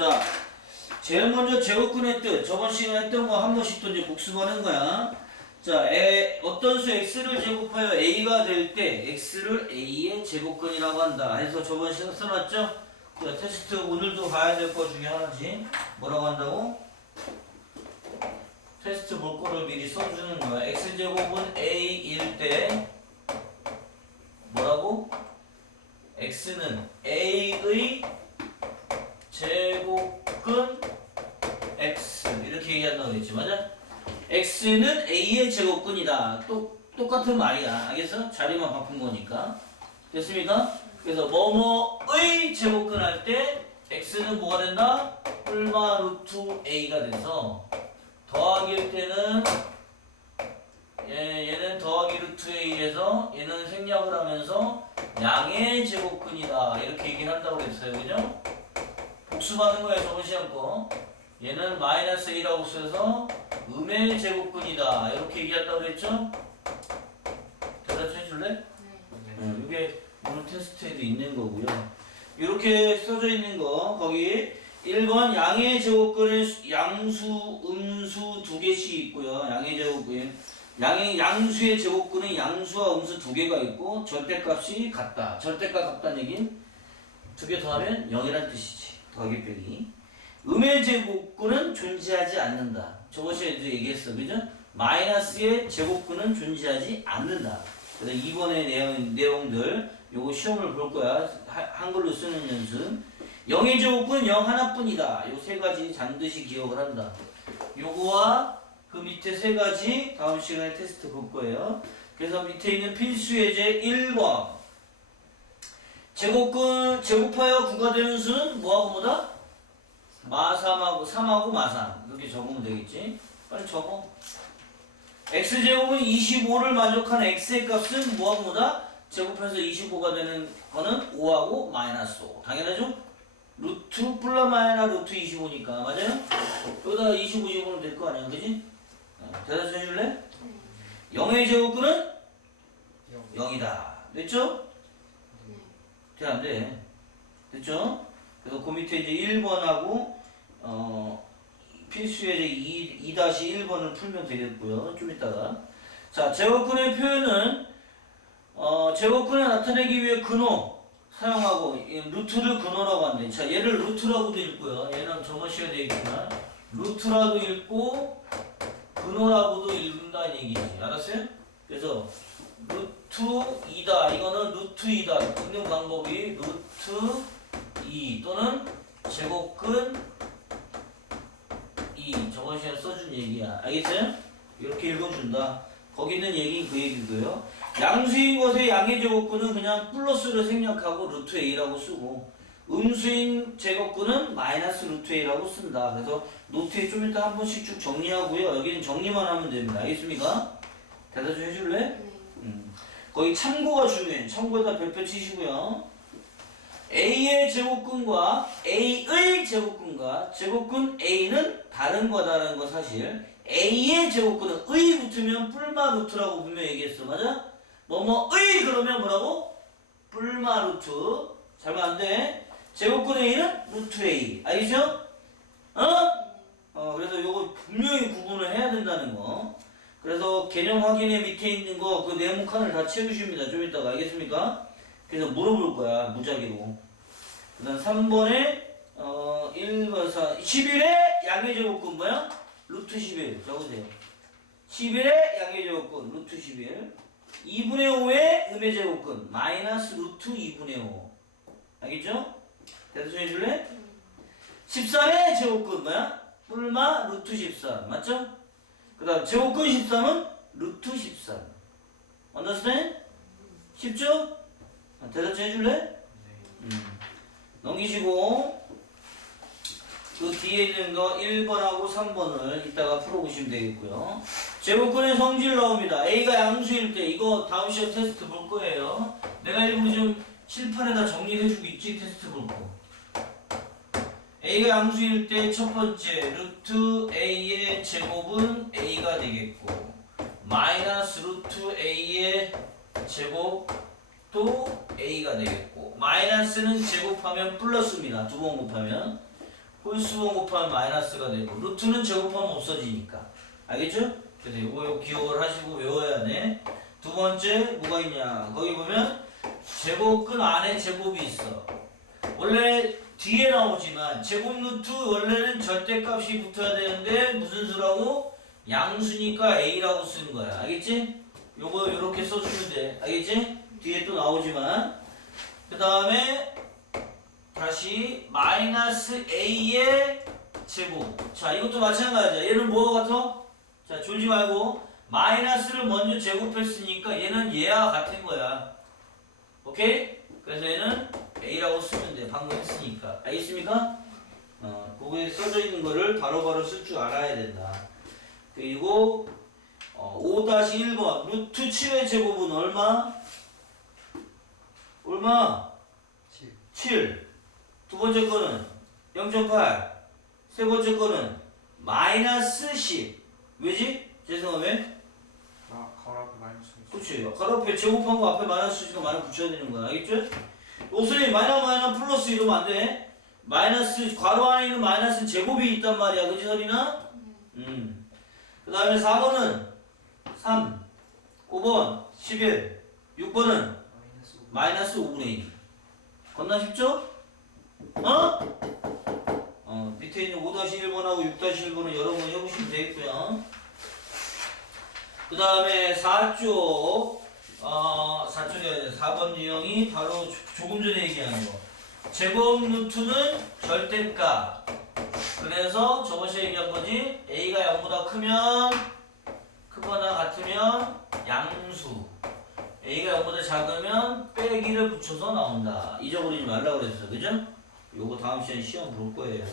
자, 제일 먼저 제곱근의 뜻. 저번 시간에 했던 거 한 번씩 또 이제 복습하는 거야. 자, 에, 어떤 수 x를 제곱하여 a가 될 때 x를 a의 제곱근이라고 한다. 해서 저번 시간 써놨죠? 자, 테스트 오늘도 봐야 될 거 중에 하나지. 뭐라고 한다고? 테스트 볼 거를 미리 써주는 거야. x제곱은 a일 때 뭐라고? x는 a의 제곱근 x 이렇게 얘기한다고 그랬지 맞아? x는 a의 제곱근이다 똑, 똑같은 말이야 알겠어? 자리만 바꾼 거니까 됐습니까? 그래서 뭐뭐의 제곱근 할 때 x는 뭐가 된다? 뿔마 루트 a가 돼서 더하기일 때는 얘, 얘는 더하기 루트 a에서 얘는 생략을 하면서 양의 제곱근이다 이렇게 얘기를 한다고 그랬어요 그죠? 복수하는 거예요 저번 시간 거 얘는 마이너스 a라고 써서 음의 제곱근이다. 이렇게 얘기한다고 그랬죠? 대답 좀 해줄래? 네, 이게 오늘 테스트에도 있는 거고요. 이렇게 써져 있는 거 거기 1번 양의 제곱근에 양수, 음수 두 개씩 있고요. 양의 제곱근. 양의 양수의 제곱근은 양수와 음수 두 개가 있고 절대값이 같다. 절대값 같다는 얘기는 두 개 더하면 0이란 뜻이지 더하기 빼기 음의 제곱근은 존재하지 않는다. 저번 시간에도 얘기했어, 그죠? 마이너스의 제곱근은 존재하지 않는다. 그래서 이번에 내용, 내용들 요거 시험을 볼 거야. 하- 한글로 쓰는 연습. 0의 제곱근 0 하나뿐이다. 요 세 가지 반드시 기억을 한다. 요거와 그 밑에 세 가지 다음 시간에 테스트 볼 거예요. 그래서 밑에 있는 필수 예제 1번. 제곱근, 제곱하여 구가 되는 수는 뭐하고 뭐다? 마삼하고 3하고 마삼 이렇게 적으면 되겠지 빨리 적어 x제곱은 25를 만족하는 x의 값은 뭐하고 뭐다? 제곱해서 25가 되는 거는 5하고 마이너스 5 당연하죠? 루트 플라 마이너 루트 25니까 맞아요? 여기다가 25 집으면 될 거 아니야 그지? 어, 대답 좀 해줄래? 0의 제곱근은 0이다 됐죠? 돼안 돼? 됐죠? 그래서 그 밑에 이제 1번하고 어 필수의 이제 2, 2-1번을 풀면 되겠고요. 좀 이따가. 자, 제곱근의 표현은 어 제곱근을 나타내기 위해 근호 사용하고 이 루트를 근호라고 하는데 자, 얘를 루트라고도 읽고요. 얘는 시간에 얘기했지만 루트라도 읽고 근호라고도 읽는다는 얘기지. 알았어요? 그래서 루트 2다. 이거는 루트 2다. 읽는 방법이 루트 2 또는 제곱근 2 저번 시간에 써준 얘기야 알겠어요? 이렇게 읽어준다 거기 있는 얘기 그 얘기고요 양수인 것의 양의 제곱근은 그냥 플러스를 생략하고 루트 a라고 쓰고 음수인 제곱근은 마이너스 루트 a라고 쓴다 그래서 노트에 좀 이따 한 번씩 쭉 정리하고요 여기는 정리만 하면 됩니다 알겠습니까? 대답 좀 해줄래? 음. 거기 참고가 중요해 참고에다 별표 치시고요 A의 제곱근과 A의 제곱근과 제곱근 A는 다른 거다라는 거 사실 A의 제곱근은 의 붙으면 뿔마 루트라고 분명히 얘기했어 맞아? 뭐뭐의 그러면 뭐라고? 뿔마 루트 잘못 안돼 제곱근 A는 루트 A 알겠죠? 어? 어 그래서 요거 분명히 구분을 해야 된다는 거 그래서 개념 확인에 밑에 있는 거 그 네모 칸을 다 채우십니다 좀 이따가 알겠습니까? 그래서 물어볼 거야 무작위로 그 다음 3번에 어 1번 4 11의 양의 제곱근 뭐야? 루트 11 적으세요 11의 양의 제곱근 루트 11 2분의 5의 음의 제곱근 마이너스 루트 2분의 5 알겠죠? 대답 좀 해줄래? 13의 제곱근 뭐야? 뿔마 루트 13 맞죠? 그 다음 제곱근 13은 루트 13 언더스탠? 쉽죠? 아, 대답 좀 해줄래? 음. 넘기시고 그 뒤에 있는 거 1번하고 3번을 이따가 풀어보시면 되겠고요. 제곱근의 성질 나옵니다. A가 양수일 때 이거 다음 시간 테스트 볼 거예요. 내가 일부러 좀 칠판에다 정리해주고 있지 테스트 볼 거. A가 양수일 때 첫 번째 루트 A의 제곱은 A가 되겠고 마이너스 루트 A의 제곱 또 A가 되겠고 마이너스는 제곱하면 플러스입니다. 두 번 곱하면 홀수원 곱하면 마이너스가 되고 루트는 제곱하면 없어지니까 알겠죠? 그래서 이거 요 기억을 하시고 외워야 돼. 두 번째 뭐가 있냐? 거기 보면 제곱근 안에 제곱이 있어. 원래 뒤에 나오지만 제곱 루트 원래는 절대값이 붙어야 되는데 무슨 수라고? 양수니까 a라고 쓰는 거야. 알겠지? 요거 요렇게 써주면 돼. 알겠지? 뒤에 또 나오지만 그 다음에 다시 마이너스 a의 제곱. 자 이것도 마찬가지야. 얘는 뭐가 같아? 자 졸지 말고 마이너스를 먼저 제곱했으니까 얘는 얘와 같은 거야. 오케이? 그래서 얘는 a라고 쓰면 돼. 방금 했으니까. 알겠습니까? 어, 거기에 써져 있는 거를 바로바로 쓸 줄 알아야 된다. 그리고 어, 5-1번 루트 7의 제곱은 얼마? 얼마? 7 7. 두 번째 거는 0.8. 세 번째 거는 마이너스 10. 왜지? 죄송하면 왜? 아 가로 앞에 마이너스 그치. 가로 앞에 제곱한 거 앞에 마이너스 있으니까 마이너스 붙여야 되는 거야. 알겠죠? 요새 마이너스 마이너스 플러스 이러면 안 돼. 마이너스, 괄호 안에 있는 마이너스는 제곱이 있단 말이야. 그치, 서리나? 음. 그 다음에 4번은 3. 5번 11. 6번은 마이너스 5 마이너스 5분의 1. 겁나 쉽죠? 어? 어, 밑에 있는 5-1번하고 6-1번은 여러분 해보시면 되겠고요. 그 다음에 4쪽, 어, 4쪽이 아니라 4번 유형이 바로 조- 조금 전에 얘기한 거. 제곱 루트는 절대값. 그래서 시간에 얘기한 거지. A가 0보다 크면, 크거나 같으면 양수. A가 0보다 작으면 빼기를 붙여서 나온다. 잊어버리지 말라 그랬어. 그죠? 요거 다음 시간에 시험 볼 거예요.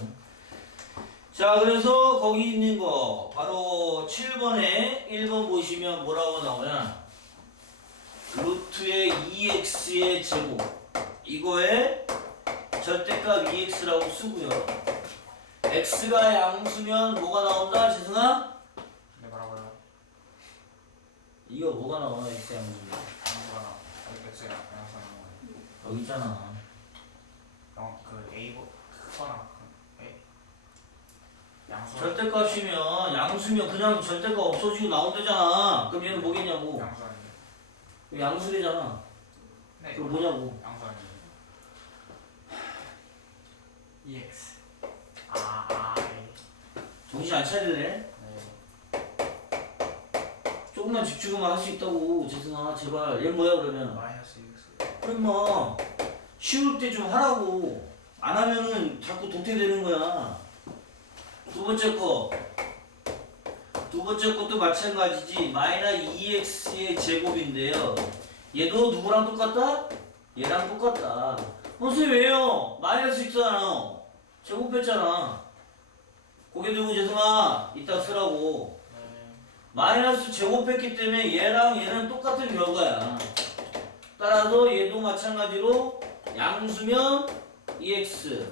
자, 그래서 거기 있는 거 바로 7번에 1번 보시면 뭐라고 나오냐? 루트의 2x의 제곱. 이거에 절대값 2x라고 쓰고요. x가 양수면 뭐가 나온다? 재승아? 네 뭐라고요? 이거 뭐가 나와? x 양수면. 양수가 나 X가 양수 나오는 여기 있잖아. 거예요 그 A 보 크거나 그 A 양수 절대값이면 양수면 그냥 절대값 없어지고 나온대잖아. 그럼 얘는 뭐겠냐고. 양수 아니에요? 양수래잖아. 네 그럼 뭐냐고. 양수 아니에요? EX 아 아, A 정신 안 차릴래? 네 조금만 집중하면 할수 있다고. 재승아, 제발. 얘 뭐야 그러면? 마이너스 EX 그럼 뭐 쉬울 때 좀 하라고. 안 하면은 자꾸 도태되는 거야. 두 번째 거. 두 번째 것도 마찬가지지. 마이너 2x의 제곱인데요. 얘도 누구랑 똑같다? 얘랑 똑같다. 어, 선생님 왜요? 마이너스 있잖아. 제곱했잖아. 고개 들고 죄송아. 이따 쓰라고. 네 마이너스 제곱했기 때문에 얘랑 얘는 똑같은 결과야. 따라서 얘도 마찬가지로 양수면 EX,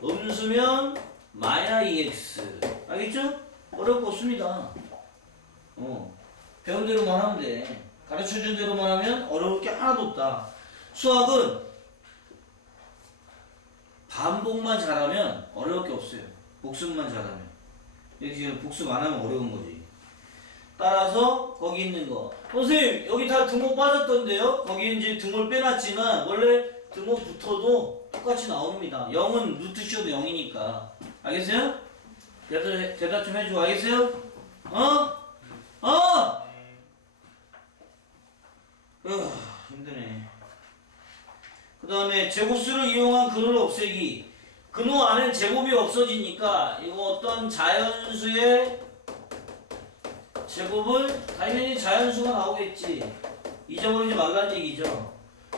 음수면 마이너 EX. 알겠죠? 거 없습니다. 어. 배운 대로만 하면 돼. 가르쳐 준 대로만 하면 어려울 게 하나도 없다. 수학은 반복만 잘하면 어려울 게 없어요. 복습만 잘하면. 이렇게 지금 복습 안 하면 어려운 거지. 따라서 거기 있는 거. 선생님 여기 다 등호 빠졌던데요? 거기 이제 등호를 빼놨지만 원래 등호 붙어도 똑같이 나옵니다. 0은 루트 씌워도 0이니까. 알겠어요? 대답, 대답 좀 해줘. 알겠어요? 어? 어? 네. 으, 힘드네. 그 다음에 제곱수를 이용한 근호를 없애기. 근호 안에 제곱이 없어지니까 이거 어떤 자연수의 제곱은 당연히 자연수가 나오겠지. 잊어버리지 말라는 얘기죠.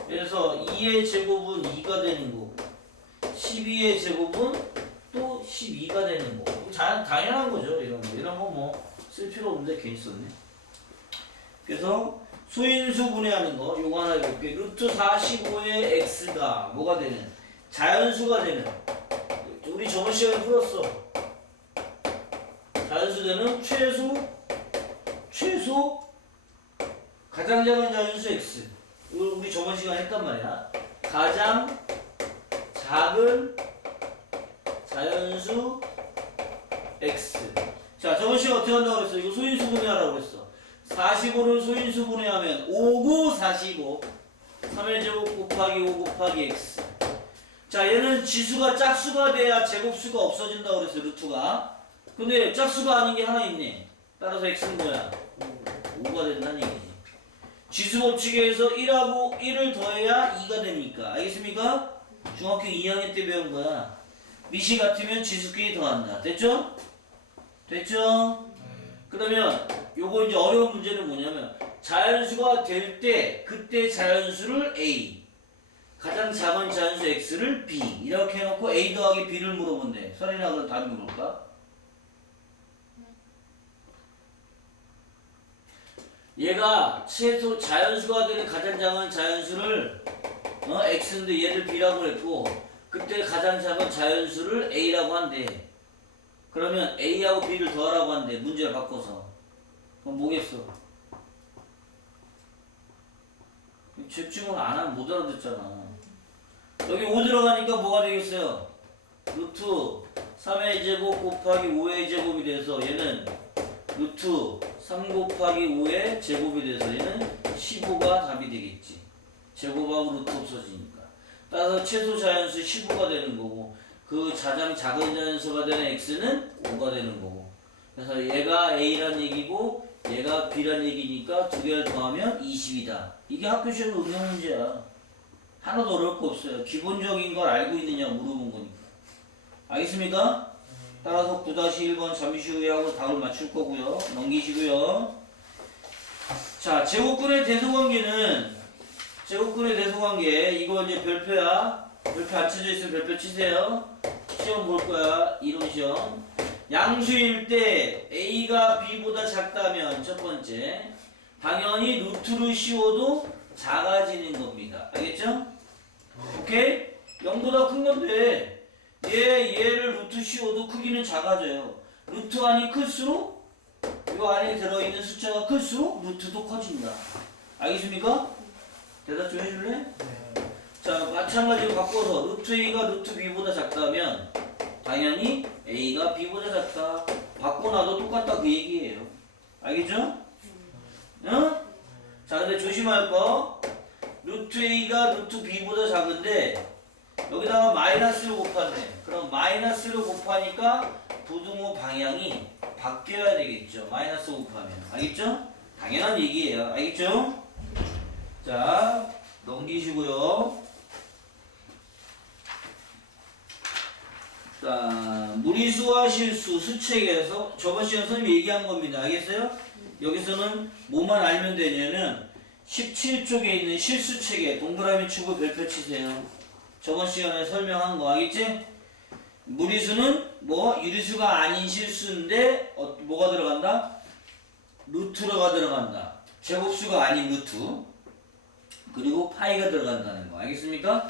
그래서 2의 제곱은 2가 되는 거고 12의 제곱은 또 12가 자, 당연한 거죠. 이런 거. 이런 거 뭐 쓸 필요 없는데 괜히 썼네. 그래서 수인수 분해하는 거 요거 하나 해볼게 루트 45의 x가 뭐가 되는 자연수가 되는 우리 저번 시간에 풀었어 자연수 되는 최소 최소 가장 작은 자연수 x 우리 저번 시간에 했단 말이야 가장 작은 자연수 x. 자, 저번 시간 어떻게 한다고 그랬어? 이거 소인수 분해하라고 그랬어. 45를 소인수 분해하면 5, 9, 45. 3의 제곱 곱하기 5 곱하기 x. 자, 얘는 지수가 짝수가 돼야 제곱수가 없어진다고 그랬어, 루트가. 근데 짝수가 아닌 게 하나 있네. 따라서 x는 뭐야? 5가 된다는 얘기지. 지수 법칙에서 1하고 1을 더해야 2가 되니까. 알겠습니까? 중학교 2학년 때 배운 거야. 미시 같으면 지수끼리 더한다. 됐죠? 됐죠? 그러면 요거 이제 어려운 문제는 뭐냐면 자연수가 될 때 그때 자연수를 A 가장 작은 자연수 X를 B 이렇게 해놓고 A 더하기 B를 물어본대. 설이나 그럼 답이 뭘까? 얘가 최소 자연수가 되는 가장 작은 자연수를 어, X인데 얘를 B라고 했고 그때 가장 작은 자연수를 A라고 한대. 그러면 A하고 B를 더하라고 한대. 문제를 바꿔서. 그럼 뭐겠어? 집중을 안 하면 못 알아듣잖아. 여기 5 들어가니까 뭐가 되겠어요? 루트 3의 제곱 곱하기 5의 제곱이 돼서 얘는 루트 3 곱하기 5의 제곱이 돼서 얘는 15가 답이 되겠지. 제곱하고 루트 없어지니까. 따라서 최소 자연수 15가 되는 거고 그 가장 작은 자연수가 되는 x는 5가 되는 거고 그래서 얘가 a란 얘기고 얘가 b란 얘기니까 두 개를 더하면 20이다. 이게 학교 시험 응용 문제야. 하나도 어려울 거 없어요. 기본적인 걸 알고 있느냐 물어본 거니까. 알겠습니까? 따라서 9-1번 잠시 후에 하고 답을 맞출 거고요. 넘기시고요. 자, 제곱근의 대소관계는 제곱근의 대소관계 이거 이제 별표야. 별표 안 쳐져 있으면 별표 치세요. 시험 볼 거야. 이론 시험. 양수일 때 A가 B보다 작다면 첫 번째 당연히 루트를 씌워도 작아지는 겁니다. 알겠죠? 오케이? 0보다 큰 건데 얘 얘를 루트 씌워도 크기는 작아져요. 루트 안이 클수록 이 안에 들어있는 숫자가 클수록 루트도 커진다. 알겠습니까? 대답 좀 해줄래? 네. 자 마찬가지로 바꿔서 루트 A가 루트 B보다 작다면 당연히 A가 B보다 작다. 바꿔놔도 똑같다 그 얘기예요. 알겠죠? 응? 자 근데 조심할 거 루트 A가 루트 B보다 작은데 여기다가 마이너스를 곱하네. 그럼 마이너스를 곱하니까 부등호 방향이 바뀌어야 되겠죠. 마이너스 곱하면. 알겠죠? 당연한 얘기예요. 알겠죠? 자, 넘기시고요. 자, 무리수와 실수, 수책에서 저번 시간 선생님이 얘기한 겁니다. 알겠어요? 여기서는 뭐만 알면 되냐면 17쪽에 있는 실수책에 동그라미 치고 별표 치세요. 저번 시간에 설명한 거 알겠지? 무리수는 뭐 유리수가 아닌 실수인데 어, 뭐가 들어간다? 루트로가 들어간다. 제곱수가 아닌 루트. 그리고 파이가 들어간다는 거 알겠습니까?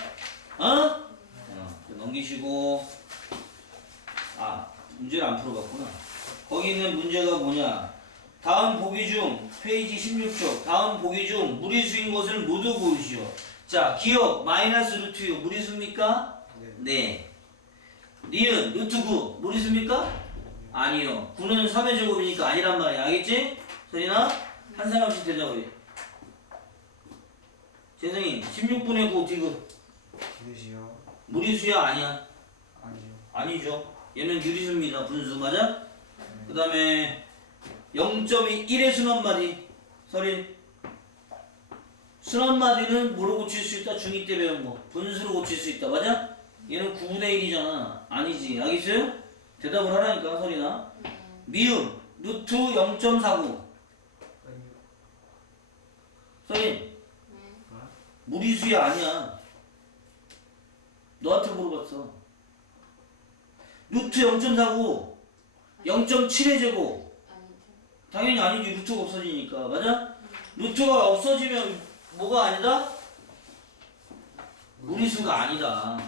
어? 어, 넘기시고 아 문제를 안 풀어봤구나. 거기 있는 문제가 뭐냐? 다음 보기 중 페이지 16쪽 다음 보기 중 무리수인 것을 모두 보시오. 자 기억 마이너스 루트 6 무리수입니까? 네. 니은 루트 9 무리수입니까? 아니요. 9는 3의 제곱이니까 아니란 말이야. 알겠지? 소리나 한 사람씩 대답해. 재성이 16분의 9 디귿 기르시요? 무리수야 아니야? 아니요. 아니죠. 얘는 유리수입니다. 분수 맞아? 그 다음에 0.2 1의 순환마디 서린 순환마디는 뭐로 고칠 수 있다? 중2 때 배운 거 분수로 고칠 수 있다 맞아? 얘는 9분의 1이잖아 아니지 알겠어요? 대답을 하라니까 서린아 미음 루트 0.49 아니요. 서린 무리수야 아니야. 너한테 물어봤어. 루트 0.49 0.7의 제곱. 당연히 아니지. 루트가 없어지니까. 맞아? 루트가 없어지면 뭐가 아니다? 무리수가 아니다.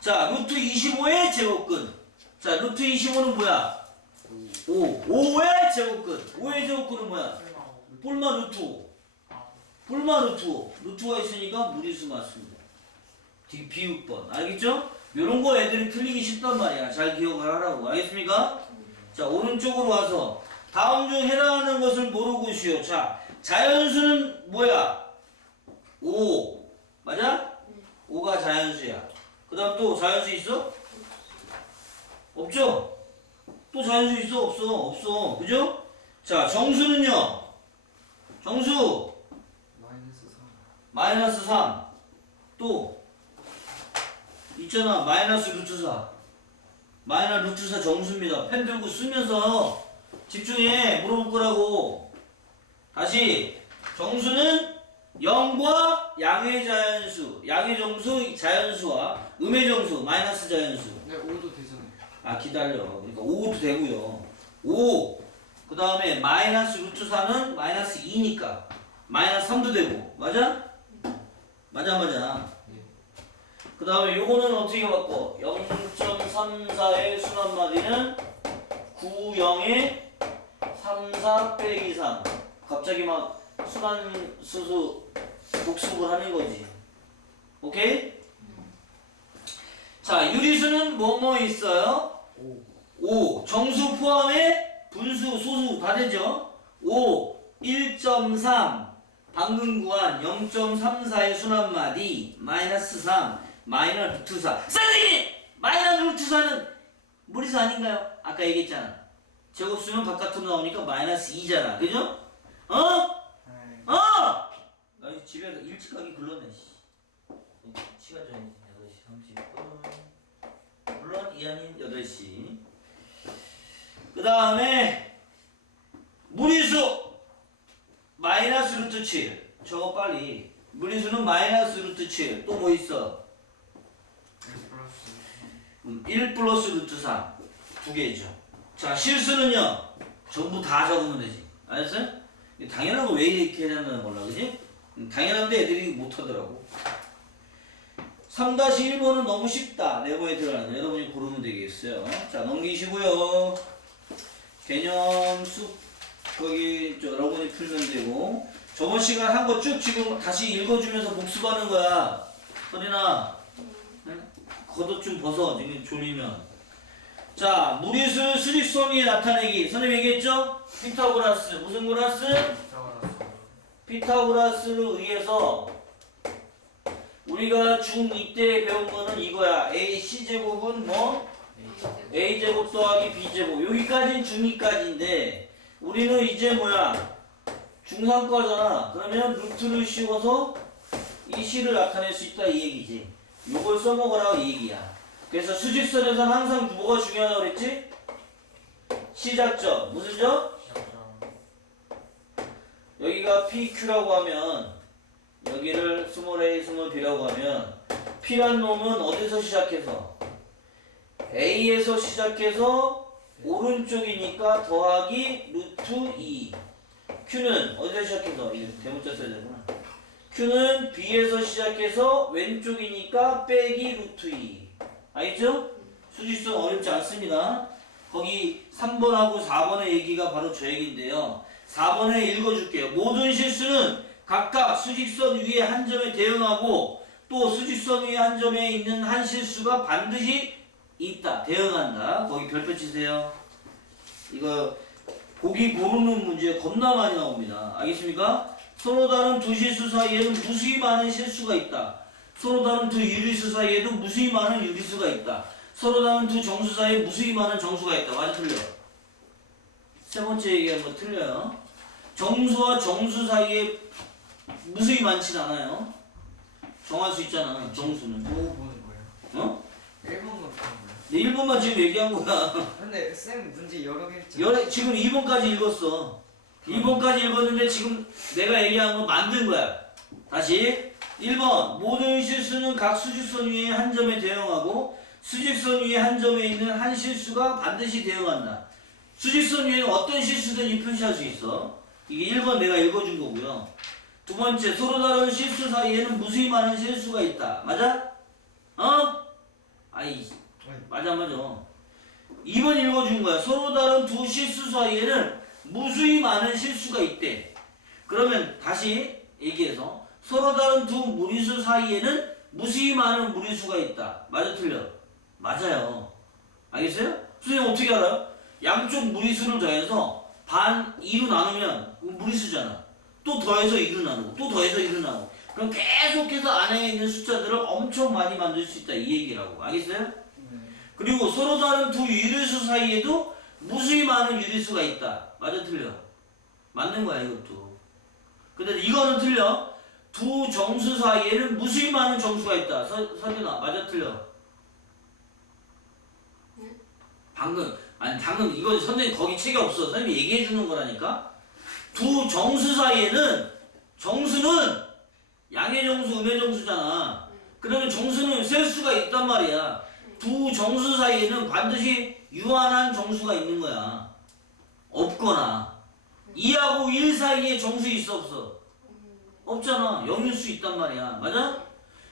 자 루트 25의 제곱근. 자 루트 25는 뭐야? 5 5의 제곱근. 5의 제곱근은 뭐야? 뿔마 루트 5 아. 뿔마 루트 5 루트가 있으니까 무리수 맞습니다 디- 비읍번 알겠죠? 요런 거 애들이 틀리기 쉽단 말이야. 잘 기억을 하라고. 알겠습니까? 자, 오른쪽으로 와서 다음 중 해당하는 것을 모르고 쉬어. 자, 자연수는 뭐야? 5. 맞아? 5가 자연수야. 그 다음 또 자연수 있어? 없죠? 또 자연수 있어? 없어? 없어. 그죠? 자, 정수는요? 정수! 마이너스 3 마이너스 3. 또 있잖아. 마이너스 루트 4. 마이너스 루트 4 정수입니다. 펜 들고 쓰면서 집중해. 물어볼 거라고. 다시 정수는 0과 양의 자연수, 양의 정수, 자연수와 음의 정수, 마이너스 자연수. 네 5도 되잖아요 아 기다려. 그러니까 5도 되고요. 5. 그 다음에 마이너스 루트 4는 마이너스 2니까 마이너스 3도 되고 맞아? 맞아 맞아. 네. 그 다음에 요거는 어떻게 바꿔? 0.34의 순환마디는 90에 34 빼기 3. 갑자기 막 순환 수수 복습을 하는 거지. 오케이? 자, 유리수는 뭐뭐 있어요? 5 5. 정수 포함에 분수, 소수 다 되죠? 5. 1.3. 방금 구한 0.34의 순환마디 마이너스 3 마이너 루트 4 선생님! 마이너 루트 4는 무리수 아닌가요? 아까 얘기했잖아 제곱수면 바깥으로 나오니까 마이너스 2잖아 그죠? 어? 네. 어! 나 이제 집에 일찍 가기 글렀네 씨. 시간 전이 8시 30분 물론 이한인 8시 그 다음에 무리수 마이너스 루트 7 저거 빨리. 무리수는 마이너스 루트 7 또 뭐 있어? 1 플러스 음, 1 플러스 루트 3 두 개죠. 자 실수는요. 전부 다 적으면 되지. 알았어요? 당연한 거 왜 이렇게 해놨나 몰라 그지? 음, 당연한데 애들이 못하더라고. 3-1번은 너무 쉽다. 네번에 들어가는 거. 여러분이 고르면 되겠어요. 자 넘기시고요. 개념 숲 거기 저 여러분이 풀면 되고 저번 시간 한 거 쭉 지금 다시 읽어주면서 복습하는 거야 서린아 응? 겉옷 좀 벗어 지금 졸리면 자 무리수 수직선이 나타내기 선생님 얘기했죠? 피타고라스 무슨 고라스? 잡아놨어 피타고라스를 의해서 우리가 중2 때 배운 거는 이거야 a c제곱은 뭐? a제곱 더하기 b제곱 여기까지는 중2까지인데 우리는 이제 뭐야? 중3 거잖아. 그러면 루트를 씌워서 이 c를 나타낼 수 있다 이 얘기지. 요걸 써먹으라고 이 얘기야. 그래서 수직선에서는 항상 뭐가 중요하다고 그랬지? 시작점. 무슨 점? 여기가 PQ라고 하면 여기를 스몰 a 스몰 b라고 하면 P란 놈은 어디서 시작해서? A에서 시작해서 오른쪽이니까 더하기 루트 2 Q는 어디서 시작해서? 이거 대문자 써야 되구나. Q는 B에서 시작해서 왼쪽이니까 빼기 루트 2 알겠죠? 수직선 어렵지 않습니다. 거기 3번하고 4번의 얘기가 바로 저 얘기인데요. 4번에 읽어줄게요. 모든 실수는 각각 수직선 위에 한 점에 대응하고 또 수직선 위에 한 점에 있는 한 실수가 반드시 있다. 대응한다. 거기 별표 치세요. 이거 보기 고르는 문제 겁나 많이 나옵니다. 알겠습니까? 서로 다른 두 실수 사이에는 무수히 많은 실수가 있다. 서로 다른 두 유리수 사이에도 무수히 많은 유리수가 있다. 서로 다른 두 정수 사이에 무수히 많은 정수가 있다. 맞아 틀려? 세 번째 얘기한 거 틀려요. 정수와 정수 사이에 무수히 많진 않아요. 정할 수 있잖아. 정수는. 5 보는 거예요 어? 1번만 보는 거예요 내 1번만 지금 얘기한 거야. 근데 쌤 문제 여러 개 했잖아요 여러, 지금 2번까지 읽었어. 2번까지 읽었는데 지금 내가 얘기한 거 만든 거야. 다시 1번 모든 실수는 각 수직선 위에 한 점에 대응하고 수직선 위에 한 점에 있는 한 실수가 반드시 대응한다. 수직선 위에는 어떤 실수든지 표시할 수 있어. 이게 1번 내가 읽어준 거고요. 두 번째 서로 다른 실수 사이에는 무수히 많은 실수가 있다. 맞아? 어? 아이 네. 맞아 맞아 2번 읽어준 거야 서로 다른 두 실수 사이에는 무수히 많은 실수가 있대 그러면 다시 얘기해서 서로 다른 두 무리수 사이에는 무수히 많은 무리수가 있다 맞아 틀려 맞아요. 알겠어요? 선생님 어떻게 알아요? 양쪽 무리수를 더해서 반 2로 나누면 무리수잖아. 또 더해서 2로 나누고 또 더해서 2로 나누고 그럼 계속해서 안에 있는 숫자들을 엄청 많이 만들 수 있다 이 얘기라고. 알겠어요? 네. 그리고 서로 다른 두 유리수 사이에도 무수히 많은 유리수가 있다. 맞아 틀려? 맞는 거야 이것도. 근데 이거는 틀려. 두 정수 사이에는 무수히 많은 정수가 있다. 서, 서준아 맞아 틀려? 방금 아니 방금 이거 선생님 거기 책이 없어. 선생님이 얘기해 주는 거라니까. 두 정수 사이에는 정수는 양의 정수, 음의 정수잖아. 그러면 정수는 셀 수가 있단 말이야. 두 정수 사이에는 반드시 유한한 정수가 있는 거야. 없거나 2하고 1 사이에 정수 있어 없어? 없잖아. 0일 수 있단 말이야. 맞아?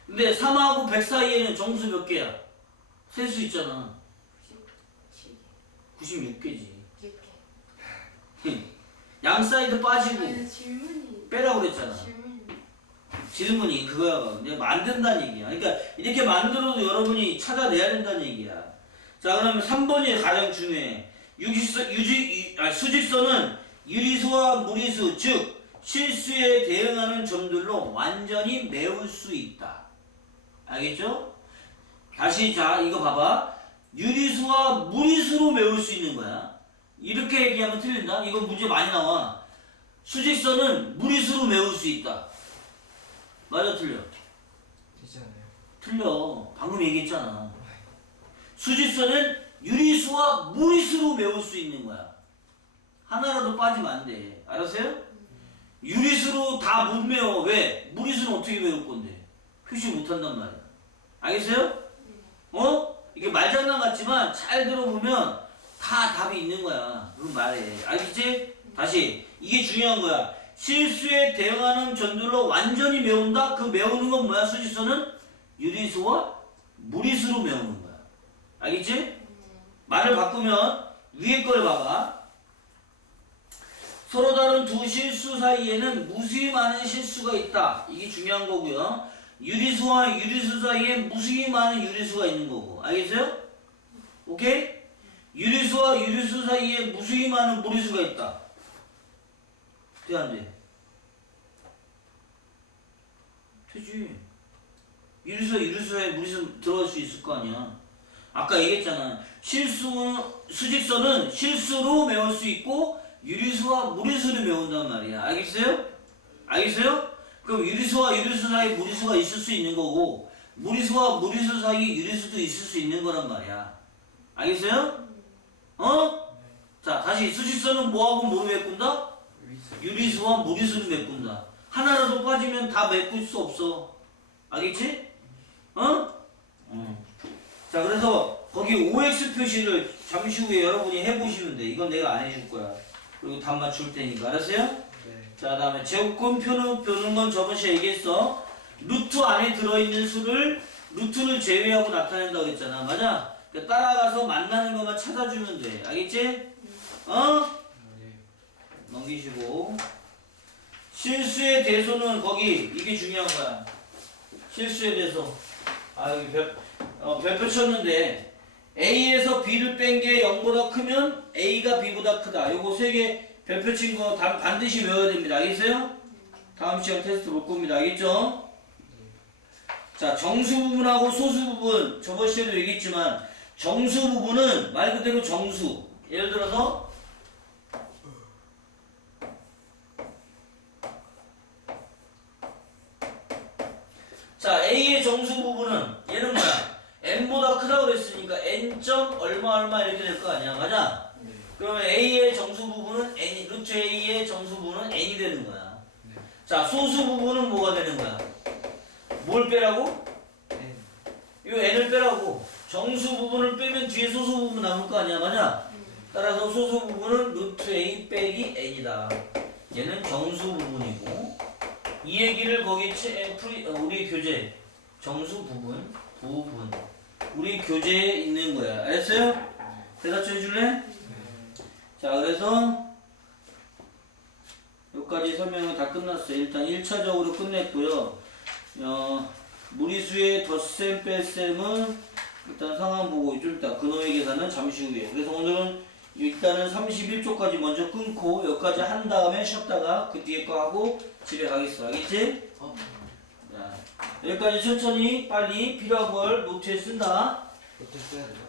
근데 3하고 100 사이에는 정수 몇 개야? 셀 수 있잖아. 96개지. 양 사이드 빠지고 빼라고 그랬잖아. 질문이 그거야. 내가 만든다는 얘기야. 그러니까 이렇게 만들어도 여러분이 찾아내야 된다는 얘기야. 자, 그러면 3번이 가장 중요해. 유지서, 유지, 유- 아, 수직선은 유리수와 무리수, 즉, 실수에 대응하는 점들로 완전히 메울 수 있다. 알겠죠? 다시, 자, 이거 봐봐. 유리수와 무리수로 메울 수 있는 거야. 이렇게 얘기하면 틀린다? 이거 문제 많이 나와. 수직선은 무리수로 메울 수 있다. 맞아 틀려? 되지 않아요? 틀려. 방금 얘기했잖아. 수직선은 유리수와 무리수로 메울 수 있는 거야. 하나라도 빠지면 안 돼. 알았어요? 유리수로 다 못 메워. 왜? 무리수는 어떻게 메울 건데? 표시 못 한단 말이야. 알겠어요? 어? 이게 말장난 같지만 잘 들어보면 다 답이 있는 거야. 그럼 말해. 알겠지? 다시. 이게 중요한 거야. 실수에 대응하는 전들로 완전히 메운다? 그 메우는 건 뭐야? 수직선은 유리수와 무리수로 메우는 거야. 알겠지? 말을 바꾸면 위에 걸 봐봐. 서로 다른 두 실수 사이에는 무수히 많은 실수가 있다. 이게 중요한 거고요. 유리수와 유리수 사이에 무수히 많은 유리수가 있는 거고. 알겠어요? 오케이? 유리수와 유리수 사이에 무수히 많은 무리수가 있다. 돼, 안 돼? 되지. 유리수와 유리수에 무리수 들어갈 수 있을 거 아니야. 아까 얘기했잖아. 실수, 수직선은 실수로 메울 수 있고, 유리수와 무리수를 메운단 말이야. 알겠어요? 알겠어요? 그럼 유리수와 유리수 사이 무리수가 있을 수 있는 거고, 무리수와 무리수 사이 유리수도 있을 수 있는 거란 말이야. 알겠어요? 어? 자, 다시 수직선은 뭐하고 뭐로 메꾼다? 유리수와 무리수를 메꾼다. 하나라도 빠지면 다 메꿀 수 없어. 알겠지? 어? 어. 자, 그래서 거기 OX 표시를 잠시 후에 여러분이 해보시면 돼. 이건 내가 안 해줄 거야. 그리고 답 맞출 테니까. 알았어요? 네. 자, 다음에 제곱근 표는, 표는 건 저번 시간에 얘기했어. 루트 안에 들어있는 수를 루트를 제외하고 나타낸다고 했잖아. 맞아? 그러니까 따라가서 만나는 것만 찾아주면 돼. 알겠지? 어? 네. 넘기시고. 실수의 대소는 거기 이게 중요한 거야. 실수의 대소 아 여기 별, 어, 별표 쳤는데. A에서 B를 뺀 게 0보다 크면 A가 B보다 크다. 요거 세 개 별표 친 거 반드시 외워야 됩니다. 알겠어요? 다음 시간 테스트 볼 겁니다. 알겠죠? 자 정수 부분하고 소수 부분. 저번 시간에도 얘기했지만 정수 부분은 말 그대로 정수. 예를 들어서 자, A의 정수 부분은 얘는 뭐야? n보다 크다고 그랬으니까 n 점 얼마 얼마 이렇게 될 거 아니야, 맞아? 네. 그러면 A의 정수 부분은 n 루트 A의 정수 부분은 n이 되는 거야. 네. 자, 소수 부분은 뭐가 되는 거야? 뭘 빼라고? N. 이 n을 빼라고. 정수 부분을 빼면 뒤에 소수 부분 남을 거 아니야, 맞아? 따라서 소수 부분은 루트 A 빼기 n이다. 얘는 정수 부분이고 이 얘기를 거기 채, 프리, 어, 우리 교재 정수 부분 부분 우리 교재에 있는 거야. 알았어요? 대답 좀 해줄래? 네. 자, 그래서 여기까지 설명은 다 끝났어요. 일단 1차적으로 끝냈고요. 어, 무리수의 덧셈 뺄셈은 일단 상황 보고 좀 이따 근호의 계산은 잠시 후에. 그래서 오늘은 일단은 31초까지 먼저 끊고 여기까지 한 다음에 쉬었다가 그 뒤에 거 하고 집에 가겠어. 알겠지? 어? 자, 여기까지 천천히 빨리 필요한 걸 노트에 쓴다. 돼요?